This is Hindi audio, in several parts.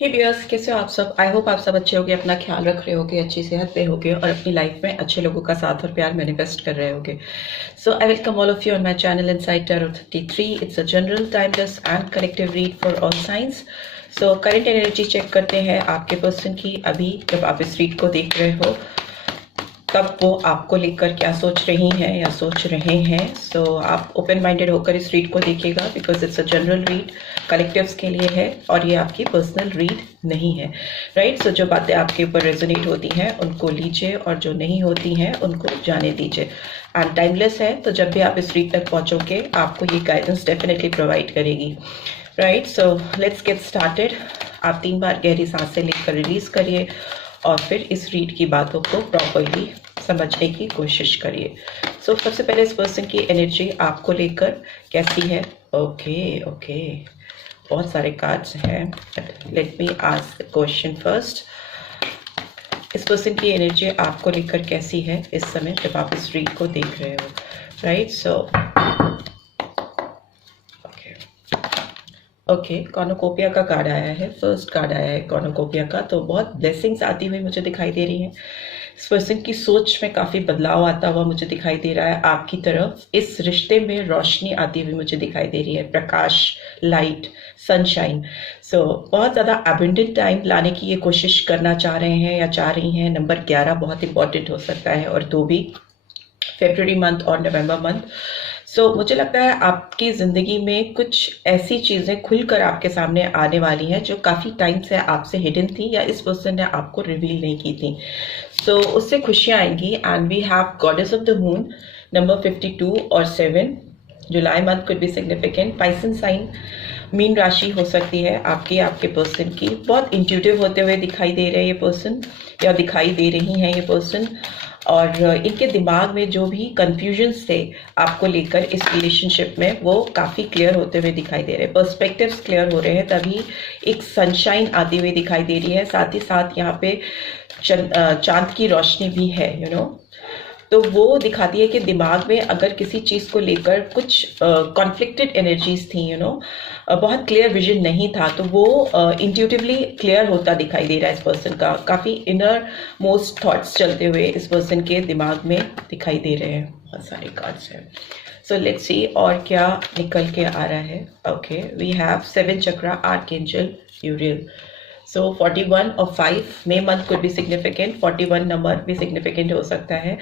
हे व्यूअर्स, कैसे हो आप सब। आई होप आप सब अच्छे होगे, अपना ख्याल रख रहे होगे, अच्छी सेहत पे होगे और अपनी लाइफ में अच्छे लोगों का साथ और प्यार मैनिफेस्ट कर रहे होगे। So I welcome all of you on my channel inside tarot 33। It's a general timeless and collective read for all signs. So current energy check करते हैं आपके पर्सन की। अभी जब आप इस रीड को देख रहे हो तब वो आपको लेकर क्या सोच रही हैं या सोच रहे हैं। सो आप ओपन माइंडेड होकर इस रीड को देखिएगा, because it's a general read, collectives के लिए है और ये आपकी पर्सनल रीड नहीं है। राइट। सो जो बातें आपके ऊपर रेजोनेट होती हैं उनको लीजिए और जो नहीं होती हैं उनको जाने दीजिए। एंड टाइमलेस है, तो जब भी आप इस रीड तक पहुंचोगे आपको ये गाइडेंस डेफिनेटली प्रोवाइड करेगी। Right. So let's get started. आप 3 बार गहरी सांसें लेकर रिलीज करिए और फिर इस रीड की बातों को प्रॉपरली समझने की कोशिश करिए। सो सबसे पहले इस पर्सन की एनर्जी आपको लेकर कैसी है। ओके ओके, बहुत सारे कार्ड्स हैं। Let me ask the question first. इस पर्सन की एनर्जी आपको लेकर कैसी है इस समय जब आप इस रीड को देख रहे हो। राइट। सो ओके, कॉर्नुकोपिया का कार्ड आया है। फर्स्ट कार्ड आया है कॉर्नुकोपिया का, तो बहुत ब्लेसिंग्स आती हुई मुझे दिखाई दे रही हैं। इस पर्सन की सोच में काफ़ी बदलाव आता हुआ मुझे दिखाई दे रहा है आपकी तरफ। इस रिश्ते में रोशनी आती हुई मुझे दिखाई दे रही है, प्रकाश, लाइट, सनशाइन। सो बहुत ज़्यादा अबंडेंट टाइम लाने की ये कोशिश करना चाह रहे हैं या चाह रही हैं। नंबर 11 बहुत इंपॉर्टेंट हो सकता है और 2 भी, फरवरी मंथ और नवंबर मंथ। सो मुझे लगता है आपकी ज़िंदगी में कुछ ऐसी चीज़ें खुलकर आपके सामने आने वाली हैं जो काफ़ी टाइम से आपसे हिडन थी या इस पर्सन ने आपको रिवील नहीं की थी। सो उससे खुशियाँ आएंगी। And we have goddess of the moon, number 52 और 7। July month could be significant. Pisces sign, मीन राशि हो सकती है आपकी, आपके पर्सन की। बहुत इंट्यूटिव होते हुए दिखाई दे रहे हैं ये पर्सन या दिखाई दे रही हैं ये पर्सन। और इनके दिमाग में जो भी कन्फ्यूजन्स थे आपको लेकर इस रिलेशनशिप में, वो काफ़ी क्लियर होते हुए दिखाई दे रहे हैं। पर्सपेक्टिव्स क्लियर हो रहे हैं, तभी एक सनशाइन आती हुई दिखाई दे रही है। साथ ही साथ यहाँ पे चांद की रोशनी भी है, तो वो दिखाती है कि दिमाग में अगर किसी चीज़ को लेकर कुछ कॉन्फ्लिक्टेड एनर्जीज थी, बहुत क्लियर विजन नहीं था, तो वो इंट्यूटिवली क्लियर होता दिखाई दे रहा है इस पर्सन का। काफ़ी इनर मोस्ट थॉट्स चलते हुए इस पर्सन के दिमाग में दिखाई दे रहे हैं। बहुत सारे कार्ड्स हैं। सो लेट्स सी और क्या निकल के आ रहा है। Okay, we have 7 chakra, archangel Uriel. So 41 और 5 May month could be significant. 41 number भी सिग्निफिकेंट हो सकता है।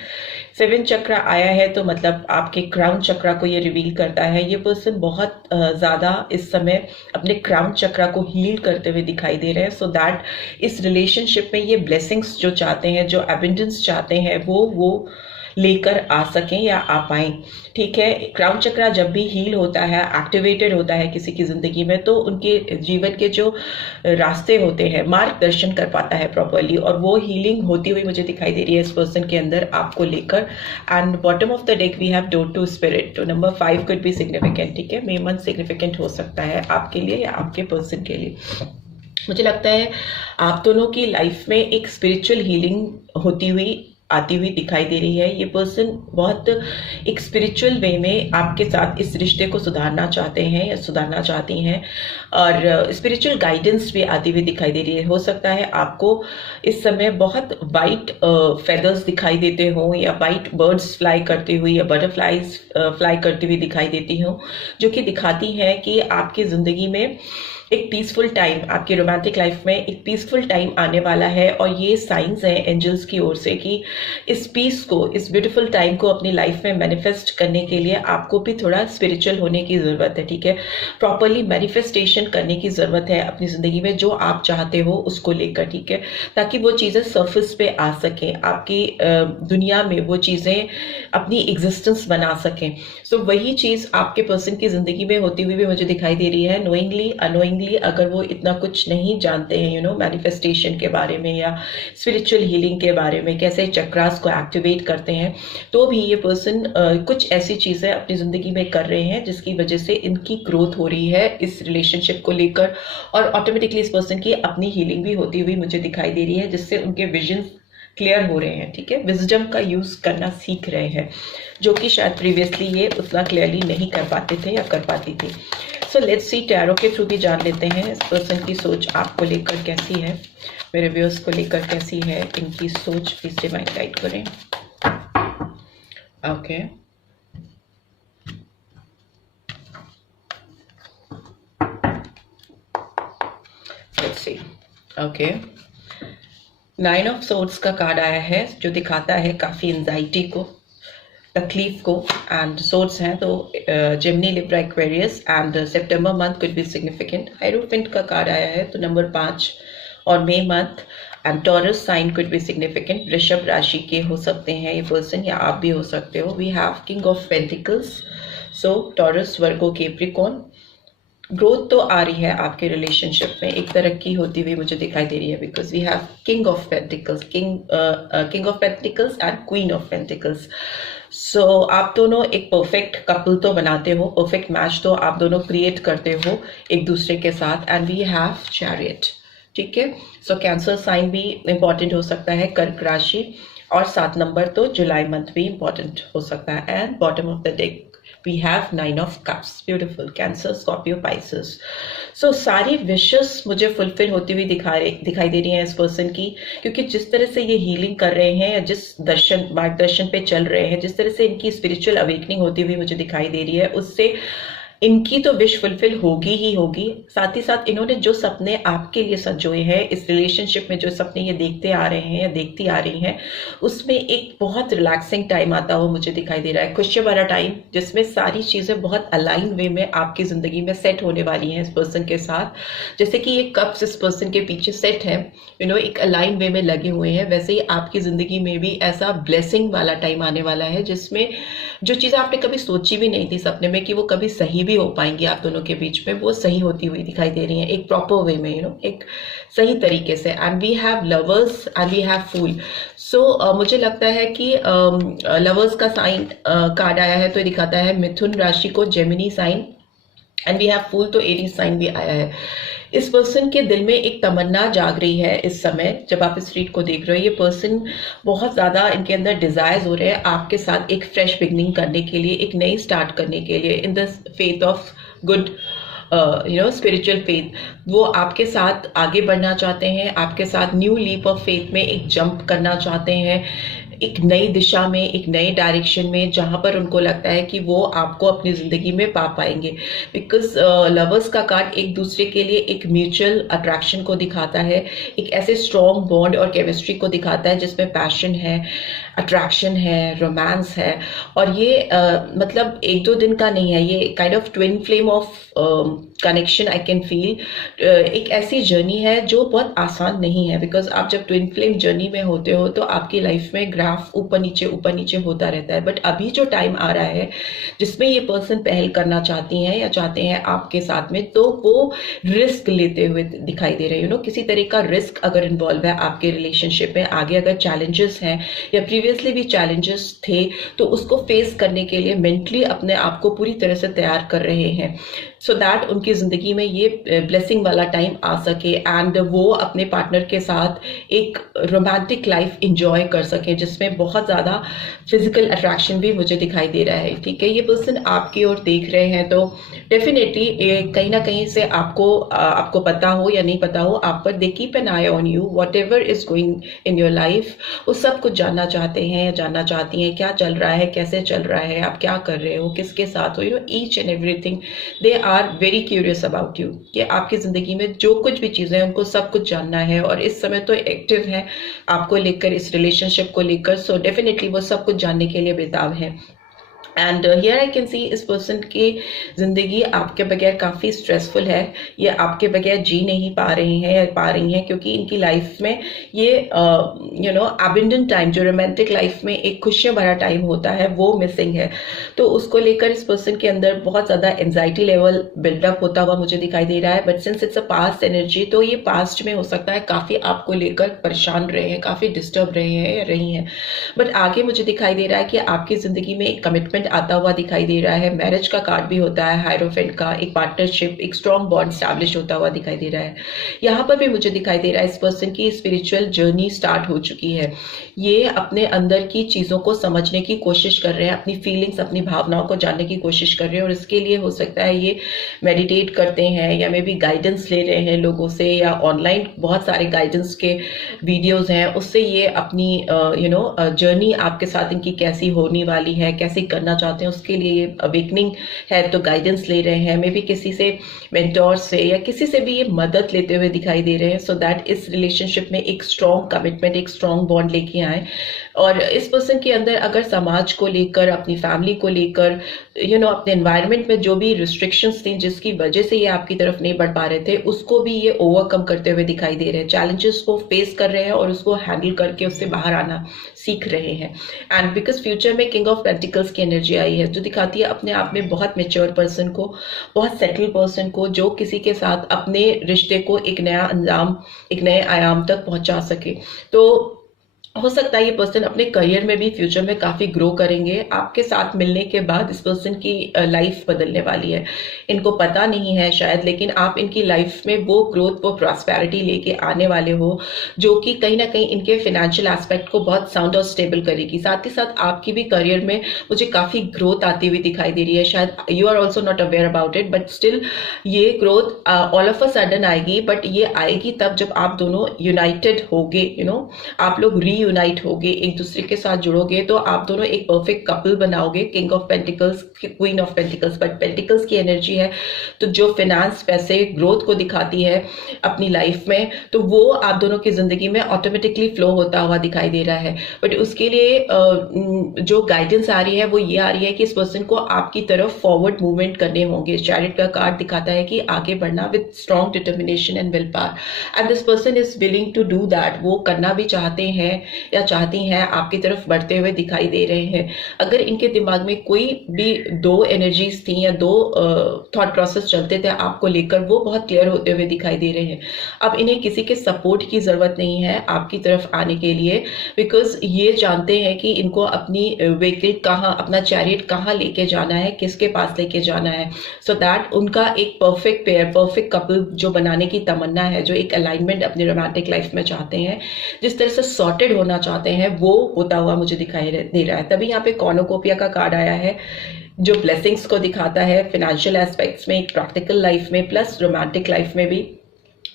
7 चक्रा आया है तो मतलब आपके क्राउन चक्रा को ये रिवील करता है। ये पर्सन बहुत ज़्यादा इस समय अपने क्राउन चक्रा को हील करते हुए दिखाई दे रहे हैं, सो दैट इस रिलेशनशिप में ये ब्लेसिंग्स जो चाहते हैं, जो एबंडेंस चाहते हैं, वो लेकर आ सकें या आ पाएं। ठीक है। क्राउन चक्रा जब भी हील होता है, एक्टिवेटेड होता है किसी की ज़िंदगी में, तो उनके जीवन के जो रास्ते होते हैं, मार्गदर्शन कर पाता है प्रॉपरली, और वो हीलिंग होती हुई मुझे दिखाई दे रही है इस पर्सन के अंदर आपको लेकर। And bottom of the deck we have door to spirit, तो नंबर 5 कुड बी सिग्निफिकेंट। ठीक है, मे मंथ सिग्निफिकेंट हो सकता है आपके लिए या आपके पर्सन के लिए। मुझे लगता है आप दोनों की लाइफ में एक स्पिरिचुअल हीलिंग होती हुई आती हुई दिखाई दे रही है। ये पर्सन बहुत एक स्पिरिचुअल वे में आपके साथ इस रिश्ते को सुधारना चाहते हैं या सुधारना चाहती हैं, और स्पिरिचुअल गाइडेंस भी आती हुई दिखाई दे रही है। हो सकता है आपको इस समय बहुत वाइट फेदर्स दिखाई देते हों या वाइट बर्ड्स फ्लाई करती हुई या बटरफ्लाइज फ्लाई करती हुई दिखाई देती हों, जो कि दिखाती हैं कि आपकी ज़िंदगी में एक पीसफुल टाइम, आपकी रोमांटिक लाइफ में एक पीसफुल टाइम आने वाला है। और ये साइंस हैं एंजल्स की ओर से कि इस पीस को, इस ब्यूटीफुल टाइम को अपनी लाइफ में मैनिफेस्ट करने के लिए आपको भी थोड़ा स्पिरिचुअल होने की ज़रूरत है। ठीक है, प्रॉपरली मैनिफेस्टेशन करने की ज़रूरत है अपनी ज़िंदगी में जो आप चाहते हो उसको लेकर। ठीक है, ताकि वो चीज़ें सर्फेस पे आ सकें, आपकी दुनिया में वो चीज़ें अपनी एग्जिस्टेंस बना सकें। सो वही चीज़ आपके पर्सन की ज़िंदगी में होती हुई भी मुझे दिखाई दे रही है। नोइंगली अनोइंगली, अगर वो इतना कुछ नहीं जानते हैं मैनिफेस्टेशन के बारे में या स्पिरिचुअल हीलिंग के बारे में, कैसे चक्रास को एक्टिवेट करते हैं, तो भी ये पर्सन कुछ ऐसी चीज़ें अपनी ज़िंदगी में कर रहे हैं जिसकी वजह से इनकी ग्रोथ हो रही है इस रिलेशनशिप को लेकर, और ऑटोमेटिकली इस पर्सन की अपनी हीलिंग भी होती हुई मुझे दिखाई दे रही है, जिससे उनके विजन क्लियर हो रहे हैं। ठीक है, विजडम का यूज़ करना सीख रहे हैं, जो कि शायद प्रीवियसली ये उतना क्लियरली नहीं कर पाते थे या कर पाती थी। सो लेट्स सी टैरो के थ्रू भी जान लेते हैं इस पर्सन की सोच आपको लेकर कैसी है, मेरे व्यूअर्स को लेकर कैसी है इनकी सोच, प्लीज डिवाइन गाइड करें। Okay let's see. Okay, 9 of swords का कार्ड आया है जो दिखाता है काफ़ी एंजाइटी को, तकलीफ को, एंड सोर्स हैं तो Gemini, Libra, Aquarius and September month could be significant. Hierophant का कार्ड आया है तो नंबर 5 और May month and Taurus sign could be significant. वृषभ राशि के हो सकते हैं ये पर्सन या आप भी हो सकते हो। We have king of pentacles, so Taurus, Virgo, Capricorn. Growth तो आ रही है आपके रिलेशनशिप में, एक तरक्की होती हुई मुझे दिखाई दे रही है because we have king of pentacles, king of pentacles and queen of pentacles. So आप दोनों एक परफेक्ट कपल तो बनाते हो, परफेक्ट मैच तो आप दोनों क्रिएट करते हो एक दूसरे के साथ। एंड वी हैव चैरियट, ठीक है। सो कैंसर साइन भी इंपॉर्टेंट हो सकता है, कर्क राशि, और 7 नंबर तो जुलाई मंथ भी इंपॉर्टेंट हो सकता है। And bottom of the deck we have 9 of cups, beautiful, Cancer, Scorpio, Pisces. So सारी विशेस मुझे फुलफिल होती हुई दिखाई दे रही हैं इस पर्सन की, क्योंकि जिस तरह से ये हीलिंग कर रहे हैं या जिस मार्गदर्शन पे चल रहे हैं, जिस तरह से इनकी स्पिरिचुअल अवेकनिंग होती हुई मुझे दिखाई दे रही है, उससे इनकी तो विश फुलफिल होगी ही होगी। साथ ही साथ इन्होंने जो सपने आपके लिए संजोए हैं, इस रिलेशनशिप में जो सपने ये देखते आ रहे हैं या देखती आ रही हैं, उसमें एक बहुत रिलैक्सिंग टाइम आता हुआ मुझे दिखाई दे रहा है, खुशी भरा टाइम, जिसमें सारी चीज़ें बहुत अलाइन वे में आपकी ज़िंदगी में सेट होने वाली हैं इस पर्सन के साथ। जैसे कि ये कप्स इस पर्सन के पीछे सेट है, एक अलाइन वे में लगे हुए हैं, वैसे ही आपकी ज़िंदगी में भी ऐसा ब्लेसिंग वाला टाइम आने वाला है जिसमें जो चीज़ें आपने कभी सोची भी नहीं थी सपने में कि वो कभी सही भी हो पाएंगी आप दोनों के बीच में, वो सही होती हुई दिखाई दे रही हैं एक प्रॉपर वे में, एक सही तरीके से। And we have lovers and we have fool. So मुझे लगता है कि लवर्स का साइन कार्ड आया है तो ये दिखाता है मिथुन राशि को, Gemini sign, and we have fool तो एरीज साइन भी आया है। इस पर्सन के दिल में एक तमन्ना जाग रही है इस समय जब आप इस रीड को देख रहे हो। ये पर्सन बहुत ज़्यादा, इनके अंदर डिज़ायर्स हो रहे हैं आपके साथ एक फ्रेश बिगनिंग करने के लिए, एक नई स्टार्ट करने के लिए, in the faith of good spiritual faith. वो आपके साथ आगे बढ़ना चाहते हैं, आपके साथ न्यू लीप ऑफ फेथ में एक जंप करना चाहते हैं, एक नई दिशा में, एक नए डायरेक्शन में, जहाँ पर उनको लगता है कि वो आपको अपनी ज़िंदगी में पा पाएंगे। बिकॉज लवर्स का कार्ड एक दूसरे के लिए एक म्यूचुअल अट्रैक्शन को दिखाता है, एक ऐसे स्ट्रॉन्ग बॉन्ड और केमिस्ट्री को दिखाता है जिसमें पैशन है, अट्रैक्शन है, रोमांस है। और ये मतलब 1-2 दिन का नहीं है, ये kind of twin flame of connection I can feel. एक ऐसी जर्नी है जो बहुत आसान नहीं है, बिकॉज आप जब ट्विन फ्लेम जर्नी में होते हो तो आपकी लाइफ में ग्राफ ऊपर नीचे होता रहता है। बट अभी जो टाइम आ रहा है जिसमें ये पर्सन पहल करना चाहती हैं या चाहते हैं आपके साथ में, तो वो रिस्क लेते हुए दिखाई दे रहे हैं। किसी तरह का रिस्क अगर इन्वॉल्व है आपके रिलेशनशिप में, आगे अगर चैलेंजेस हैं या प्रीवियसली भी चैलेंजेस थे, तो उसको फेस करने के लिए मेंटली अपने आप को पूरी तरह से तैयार कर रहे हैं, सो दैट उनकी ज़िंदगी में ये ब्लेसिंग वाला टाइम आ सके एंड वो अपने पार्टनर के साथ एक रोमांटिक लाइफ इंजॉय कर सके, जिसमें बहुत ज़्यादा फिजिकल अट्रैक्शन भी मुझे दिखाई दे रहा है। ठीक है, ये पर्सन आपकी ओर देख रहे हैं तो डेफिनेटली कहीं ना कहीं से आपको पता हो या नहीं पता हो, आप पर they keep an I on you, what ever is going in your life, वो सब कुछ जानना चाहते हैं या जानना चाहती हैं, क्या चल रहा है, कैसे चल रहा है, आप क्या कर रहे हो, किसके साथ हो, each and everything they are very curious about you. कि आपकी जिंदगी में जो कुछ भी चीजें हैं उनको सब कुछ जानना है, और इस समय तो एक्टिव है आपको लेकर, इस रिलेशनशिप को लेकर, सो डेफिनेटली वो सब कुछ जानने के लिए बेताब है। And here I can see इस पर्सन की जिंदगी आपके बगैर काफ़ी स्ट्रेसफुल है, ये आपके बगैर जी नहीं पा रहे हैं या पा रही हैं, क्योंकि इनकी लाइफ में ये अबंडेंट टाइम, जो रोमांटिक लाइफ में एक खुशियाँ भरा टाइम होता है, वो मिसिंग है। तो उसको लेकर इस पर्सन के अंदर बहुत ज़्यादा एंजाइटी लेवल बिल्डअप होता हुआ मुझे दिखाई दे रहा है। But since it's a past energy, तो ये पास्ट में हो सकता है काफ़ी आपको लेकर परेशान रहे हैं, काफ़ी डिस्टर्ब रहे हैं या रही हैं। बट आगे मुझे दिखाई दे रहा है कि आपकी ज़िंदगी में एक कमिटमेंट कमिटमेंट आता हुआ दिखाई दे रहा है। मैरिज का कार्ड भी होता है, हायरोफेंट का, एक पार्टनरशिप, एक स्ट्रॉन्ग बॉन्ड स्टैब्लिश होता हुआ दिखाई दे रहा है। यहाँ पर भी मुझे दिखाई दे रहा है इस पर्सन की स्पिरिचुअल जर्नी स्टार्ट हो चुकी है। ये अपने अंदर की चीज़ों को समझने की कोशिश कर रहे हैं, अपनी फीलिंग्स, अपनी भावनाओं को जानने की कोशिश कर रहे हैं, और इसके लिए हो सकता है ये मेडिटेट करते हैं या मे बी गाइडेंस ले रहे हैं लोगों से, या ऑनलाइन बहुत सारे गाइडेंस के वीडियोस हैं, उससे ये अपनी जर्नी आपके साथ इनकी कैसी होने वाली है, कैसे करना चाहते हैं, उसके लिए ये अवेकनिंग है तो गाइडेंस ले रहे हैं। मे बी किसी से, मेंटोर से या किसी से भी ये मदद लेते हुए दिखाई दे रहे हैं, सो दैट इस रिलेशनशिप में एक स्ट्रॉन्ग कमिटमेंट, एक स्ट्रॉन्ग बॉन्ड लेके आए। और इस पर्सन के अंदर अगर समाज को लेकर, अपनी फैमिली को लेकर, अपने एनवायरनमेंट में जो भी रिस्ट्रिक्शंस थी जिसकी वजह से ये आपकी तरफ नहीं बढ़ पा रहे थे, उसको भी ये ओवरकम करते हुए दिखाई दे रहे हैं। चैलेंजेस को फेस कर रहे हैं और उसको हैंडल करके उससे बाहर आना सीख रहे हैं। एंड बिकॉज फ्यूचर में किंग ऑफ पेंटिकल्स की एनर्जी आई है, जो दिखाती है अपने आप में बहुत मेच्योर पर्सन को, बहुत सेटल पर्सन को, जो किसी के साथ अपने रिश्ते को एक नया अंजाम, एक नए आयाम तक पहुंचा सके। तो हो सकता है ये पर्सन अपने करियर में भी फ्यूचर में काफी ग्रो करेंगे। आपके साथ मिलने के बाद इस पर्सन की लाइफ बदलने वाली है। इनको पता नहीं है शायद, लेकिन आप इनकी लाइफ में वो ग्रोथ, वो प्रॉस्पेरिटी लेके आने वाले हो, जो कि कहीं ना कहीं इनके फाइनेंशियल एस्पेक्ट को बहुत साउंड और स्टेबल करेगी। साथ ही साथ आपकी भी करियर में मुझे काफी ग्रोथ आती हुई दिखाई दे रही है। शायद you are also not aware about it, but still ये growth all of a sudden आएगी, बट ये आएगी तब जब आप दोनों यूनाइटेड होगे, आप लोग यूनाइट होगे, एक दूसरे के साथ जुड़ोगे, तो आप दोनों एक परफेक्ट कपल बनाओगे। King of pentacles, queen of pentacles, but pentacles की एनर्जी है, तो जो फाइनेंस, पैसे, ग्रोथ को दिखाती है अपनी लाइफ में, तो वो आप दोनों की जिंदगी में ऑटोमेटिकली फ्लो होता हुआ दिखाई दे रहा है। बट उसके लिए जो गाइडेंस आ रही है वो ये आ रही है कि इस पर्सन को आपकी तरफ फॉरवर्ड मूवमेंट करने होंगे। चैरिट का कार्ड दिखाता है कि आगे बढ़ना with strong determination and will power, and this person is willing to do that. वो करना भी चाहते हैं या चाहती हैं, आपकी तरफ बढ़ते हुए दिखाई दे रहे हैं। अगर इनके दिमाग में कोई भी दो एनर्जीज थी या दो थॉट प्रोसेस चलते थे आपको लेकर, वो बहुत क्लियर होते हुए दिखाई दे रहे हैं। अब इन्हें किसी के सपोर्ट की जरूरत नहीं है आपकी तरफ आने के लिए, बिकॉज ये जानते हैं कि इनको अपनी व्हीकल कहाँ, अपना चैरियट कहाँ लेके जाना है, किसके पास लेके जाना है, सो दैट उनका एक परफेक्ट पेयर, परफेक्ट कपल जो बनाने की तमन्ना है, जो एक अलाइनमेंट अपनी रोमांटिक लाइफ में चाहते हैं, जिस तरह से सॉर्टेड होना चाहते हैं, वो होता हुआ मुझे दिखाई दे रहा है। तभी यहाँ पे कॉर्नुकोपिया का कार्ड आया है, जो ब्लेसिंग्स को दिखाता है फाइनेंशियल एस्पेक्ट्स में, प्रैक्टिकल लाइफ में, प्लस रोमांटिक लाइफ में भी।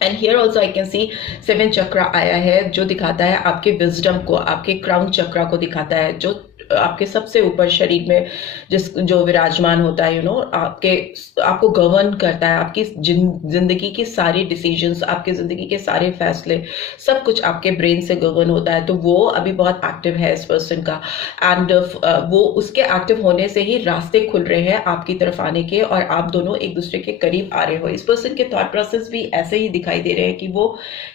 And here also I can see 7 चक्रा आया है, जो दिखाता है आपके विजडम को, आपके क्राउन चक्रा को दिखाता है, जो आपके सबसे ऊपर शरीर में जो विराजमान होता है, आपको गवर्न करता है। आपकी जिंदगी की सारी डिसीजंस, आपकी जिंदगी के सारे फैसले, सब कुछ आपके ब्रेन से गवर्न होता है। तो वो अभी बहुत एक्टिव है इस पर्सन का, एंड वो उसके एक्टिव होने से ही रास्ते खुल रहे हैं आपकी तरफ आने के, और आप दोनों एक दूसरे के करीब आ रहे हो। इस पर्सन के थॉट प्रोसेस भी ऐसे ही दिखाई दे रहे हैं कि वो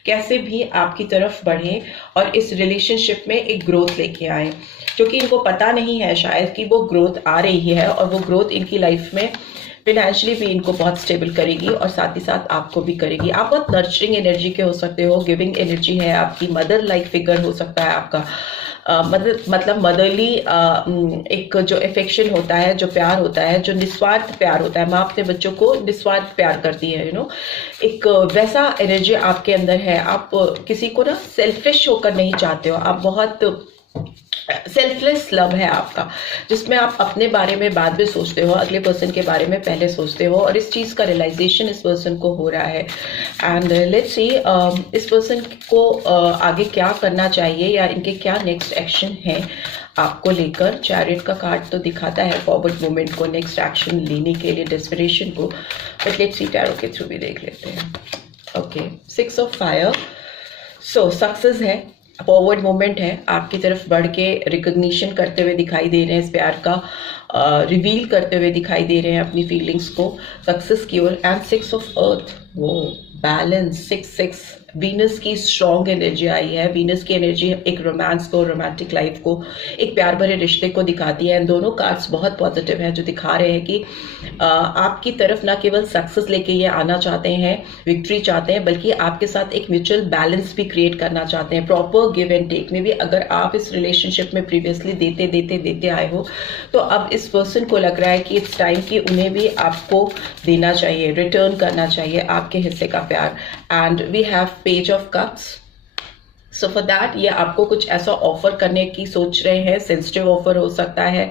कैसे भी आपकी तरफ बढ़े और इस रिलेशनशिप में एक ग्रोथ लेके आए, क्योंकि इनको पता नहीं है शायद कि वो ग्रोथ आ रही है, और वो ग्रोथ इनकी लाइफ में फाइनेंशियली भी इनको बहुत स्टेबल करेगी और साथ ही साथ आपको भी करेगी। आप बहुत नर्चरिंग एनर्जी के हो सकते हो, गिविंग एनर्जी है आपकी, मदर लाइक फिगर हो सकता है आपका, मतलब मदरली एक जो अफेक्शन होता है, जो प्यार होता है, जो निस्वार्थ प्यार होता है, माँ अपने बच्चों को निस्वार्थ प्यार करती है, एक वैसा एनर्जी आपके अंदर है। आप किसी को ना सेल्फिश होकर नहीं चाहते हो, आप बहुत सेल्फलेस लव है आपका, जिसमें आप अपने बारे में बाद में सोचते हो, अगले पर्सन के बारे में पहले सोचते हो, और इस चीज़ का रियलाइजेशन इस पर्सन को हो रहा है। एंड लेट्स सी इस पर्सन को आगे क्या करना चाहिए, या इनके क्या नेक्स्ट एक्शन है आपको लेकर। चैरिट का कार्ड तो दिखाता है फॉरवर्ड मूवमेंट को, नेक्स्ट एक्शन लेने के लिए, डेस्परेशन को, बट लेट्स सी टैरो के थ्रू भी देख लेते हैं। Okay, 6 of fire, so success है, फॉरवर्ड मूवमेंट है, आपकी तरफ बढ़ के रिकॉग्निशन करते हुए दिखाई दे रहे हैं, इस प्यार का रिवील करते हुए दिखाई दे रहे हैं अपनी फीलिंग्स को, सक्सेस की ओर। एंड 6 ऑफ अर्थ, वो बैलेंस, 6-6 वीनस की स्ट्रॉन्ग एनर्जी आई है। वीनस की एनर्जी एक रोमांस को, रोमांटिक लाइफ को, एक प्यार भरे रिश्ते को दिखाती है। दोनों कार्ड्स बहुत पॉजिटिव हैं, जो दिखा रहे हैं कि आपकी तरफ ना केवल सक्सेस लेके ये आना चाहते हैं, विक्ट्री चाहते हैं, बल्कि आपके साथ एक म्यूचुअल बैलेंस भी क्रिएट करना चाहते हैं, प्रॉपर गिव एंड टेक में भी। अगर आप इस रिलेशनशिप में प्रीवियसली देते आए हो, तो अब इस पर्सन को लग रहा है कि इट्स टाइम कि उन्हें भी आपको देना चाहिए, रिटर्न करना चाहिए आपके हिस्से का प्यार। And we have page of cups. So for that ये आपको कुछ ऐसा ऑफर करने की सोच रहे हैं, सेंसिटिव ऑफर हो सकता है,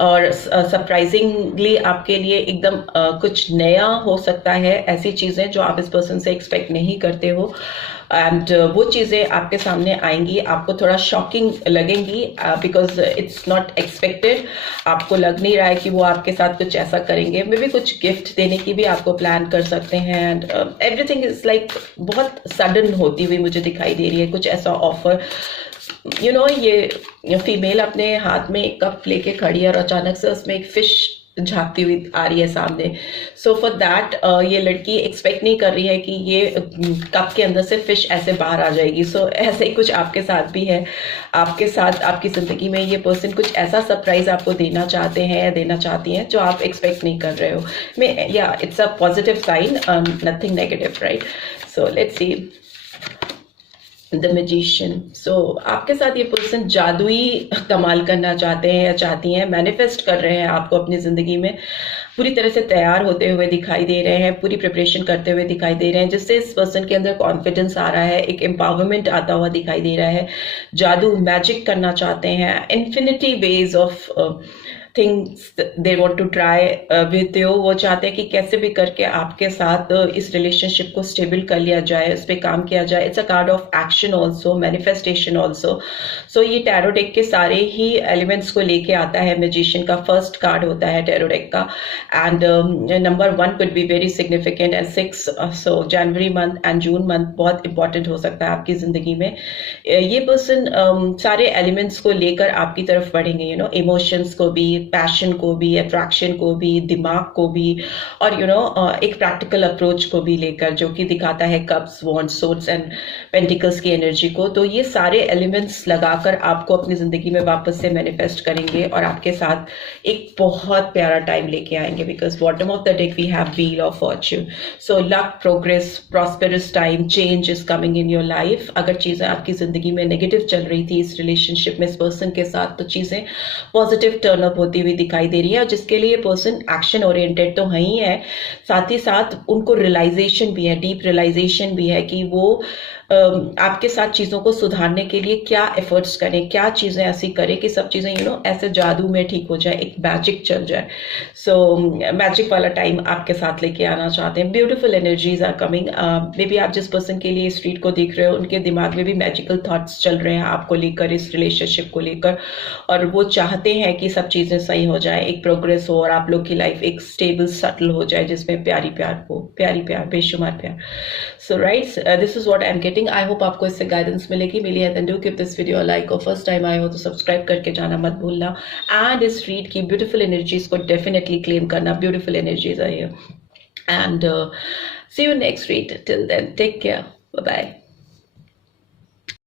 और सरप्राइजिंगली आपके लिए एकदम कुछ नया हो सकता है, ऐसी चीज़ें जो आप इस पर्सन से एक्सपेक्ट नहीं करते हो। एंड वो चीज़ें आपके सामने आएंगी, आपको थोड़ा शॉकिंग लगेंगी, बिकॉज इट्स नॉट एक्सपेक्टेड। आपको लग नहीं रहा है कि वो आपके साथ कुछ ऐसा करेंगे। मे बी कुछ गिफ्ट देने की भी आपको प्लान कर सकते हैं। एंड एवरीथिंग इज लाइक बहुत सडन होती हुई मुझे दिखाई दे रही है, कुछ ऐसा ऑफर। यू नो, ये फीमेल अपने हाथ में एक कप लेके खड़ी है और अचानक से उसमें एक फिश झांकती हुई आ रही है सामने। सो फॉर दैट ये लड़की एक्सपेक्ट नहीं कर रही है कि ये कप के अंदर से फिश ऐसे बाहर आ जाएगी। सो ऐसे ही कुछ आपके साथ भी है। आपके साथ आपकी ज़िंदगी में ये पर्सन कुछ ऐसा सरप्राइज आपको देना चाहते हैं या देना चाहती हैं जो आप एक्सपेक्ट नहीं कर रहे हो। या it's a positive sign, nothing negative, right? So let's see the magician. So आपके साथ ये पर्सन जादुई कमाल करना चाहते हैं या चाहती हैं, मैनिफेस्ट कर रहे हैं आपको अपनी ज़िंदगी में, पूरी तरह से तैयार होते हुए दिखाई दे रहे हैं, पूरी प्रिपरेशन करते हुए दिखाई दे रहे हैं, जिससे इस पर्सन के अंदर कॉन्फिडेंस आ रहा है, एक एम्पावरमेंट आता हुआ दिखाई दे रहा है। जादू, मैजिक करना चाहते हैं, infinity ways of things they want to try with you. वो चाहते हैं कि कैसे भी करके आपके साथ इस रिलेशनशिप को स्टेबल कर लिया जाए, उस पर काम किया जाए। It's a card of action also, manifestation also. So ये टैरो डेक के सारे ही एलिमेंट्स को लेके आता है। मैजिशियन का फर्स्ट कार्ड होता है टैरो डेक का, and number 1 could be very significant, and 6 so January month and June month बहुत इंपॉर्टेंट हो सकता है आपकी ज़िंदगी में। ये पर्सन सारे एलिमेंट्स को लेकर आपकी तरफ बढ़ेंगे, यू नो, इमोशंस को भी, पैशन को भी, अट्रैक्शन को भी, दिमाग को भी, और यू नो एक प्रैक्टिकल अप्रोच को भी लेकर, जो कि दिखाता है cups, wands, swords and pentacles की एनर्जी को। तो ये सारे एलिमेंट्स लगाकर आपको अपनी जिंदगी में वापस से मैनिफेस्ट करेंगे और आपके साथ एक बहुत प्यारा टाइम लेके आएंगे। Because bottom of the deck we have wheel of fortune. So luck, progress, prosperous time, change is coming in your life. अगर चीजें आपकी जिंदगी में नेगेटिव चल रही थी इस रिलेशनशिप में इस पर्सन के साथ, तो चीजें पॉजिटिव टर्नअप होती हुई दिखाई दे रही है, और जिसके लिए पर्सन एक्शन ओरिएंटेड तो है ही है, साथ ही साथ उनको रियलाइजेशन भी है, डीप रियलाइजेशन भी है कि वो आपके साथ चीज़ों को सुधारने के लिए क्या एफर्ट्स करें, क्या चीज़ें ऐसी करें कि सब चीज़ें यू नो ऐसे जादू में ठीक हो जाए, एक मैजिक चल जाए। सो मैजिक वाला टाइम आपके साथ लेके आना चाहते हैं। Beautiful energies are coming. May be आप जिस पर्सन के लिए स्ट्रीट को देख रहे हो, उनके दिमाग में भी मैजिकल थॉट्स चल रहे हैं आपको लेकर, इस रिलेशनशिप को लेकर, और वो चाहते हैं कि सब चीज़ें सही हो जाए, एक प्रोग्रेस हो और आप लोग की लाइफ एक स्टेबल सेटल हो जाए, जिसमें प्यारी प्यार हो, प्यारी प्यार, बेशुमार प्यार। So right, this is what I am getting. I hope आपको इससे गाइडेंस मिलेगी। मिली है then do give this video like, और फर्स्ट टाइम आए हो तो सब्सक्राइब करके जाना मत भूलना। एंड इस रीड की ब्यूटीफुल एनर्जीज को डेफिनेटली क्लेम करना। Beautiful energies are here, and see you next read. Till then take care, bye bye.